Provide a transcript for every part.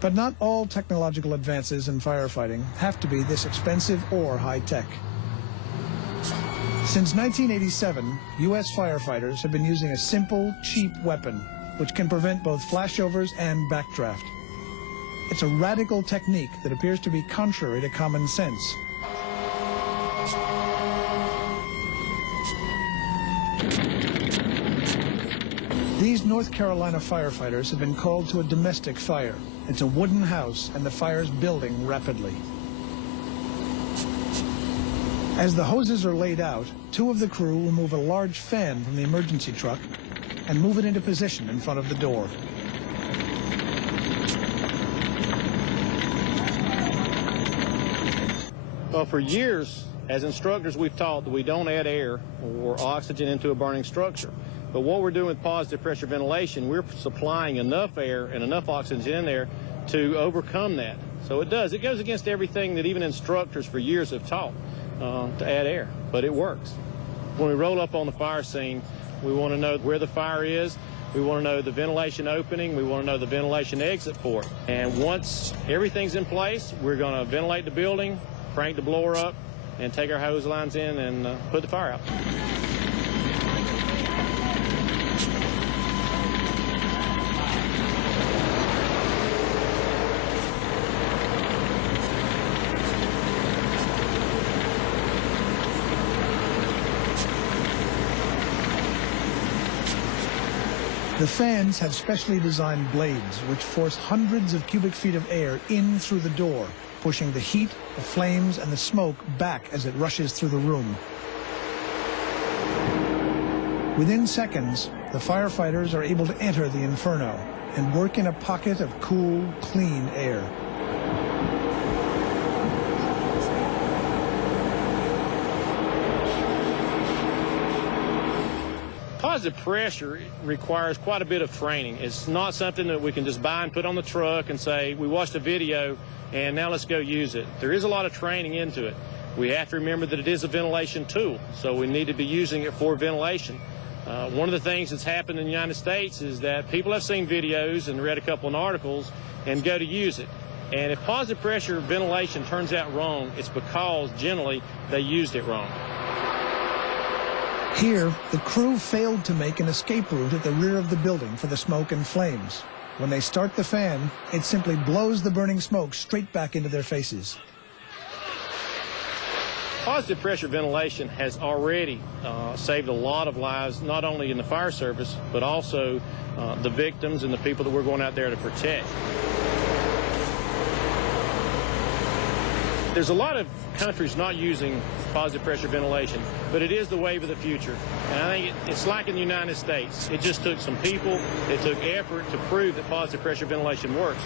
But not all technological advances in firefighting have to be this expensive or high-tech. Since 1987, U.S. firefighters have been using a simple, cheap weapon which can prevent both flashovers and backdraft. It's a radical technique that appears to be contrary to common sense. These North Carolina firefighters have been called to a domestic fire. It's a wooden house, and the fire's building rapidly. As the hoses are laid out, two of the crew remove a large fan from the emergency truck and move it into position in front of the door. Well, for years, as instructors, we've taught that we don't add air or oxygen into a burning structure. But what we're doing with positive pressure ventilation, we're supplying enough air and enough oxygen in there to overcome that. So it does. It goes against everything that even instructors for years have taught to add air, but it works. When we roll up on the fire scene, we want to know where the fire is. We want to know the ventilation opening. We want to know the ventilation exit port. And once everything's in place, we're going to ventilate the building, crank the blower up, and take our hose lines in and put the fire out. The fans have specially designed blades which force hundreds of cubic feet of air in through the door, pushing the heat, the flames, and the smoke back as it rushes through the room. Within seconds, the firefighters are able to enter the inferno and work in a pocket of cool, clean air. Positive pressure requires quite a bit of training. It's not something that we can just buy and put on the truck and say, we watched a video and now let's go use it. There is a lot of training into it. We have to remember that it is a ventilation tool, so we need to be using it for ventilation. One of the things that's happened in the United States is that people have seen videos and read a couple of articles and go to use it. And if positive pressure ventilation turns out wrong, it's because generally they used it wrong. Here, the crew failed to make an escape route at the rear of the building for the smoke and flames. When they start the fan, it simply blows the burning smoke straight back into their faces. Positive pressure ventilation has already saved a lot of lives, not only in the fire service, but also the victims and the people that we're going out there to protect. There's a lot of countries not using positive pressure ventilation, but it is the wave of the future. And I think it's like in the United States. It just took some people, it took effort to prove that positive pressure ventilation works.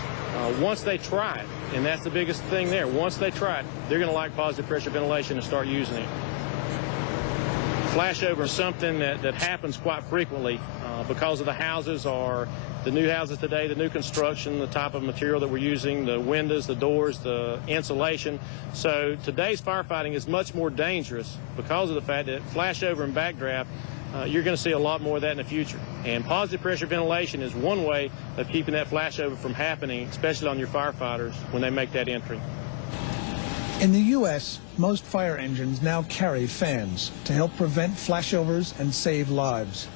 Once they try it, and that's the biggest thing there, once they try it, they're going to like positive pressure ventilation and start using it. Flashover is something that happens quite frequently because of the houses or the new houses today, the new construction, the type of material that we're using, the windows, the doors, the insulation. So today's firefighting is much more dangerous because of the fact that flashover and backdraft, you're going to see a lot more of that in the future. And positive pressure ventilation is one way of keeping that flashover from happening, especially on your firefighters when they make that entry. In the U.S., most fire engines now carry fans to help prevent flashovers and save lives.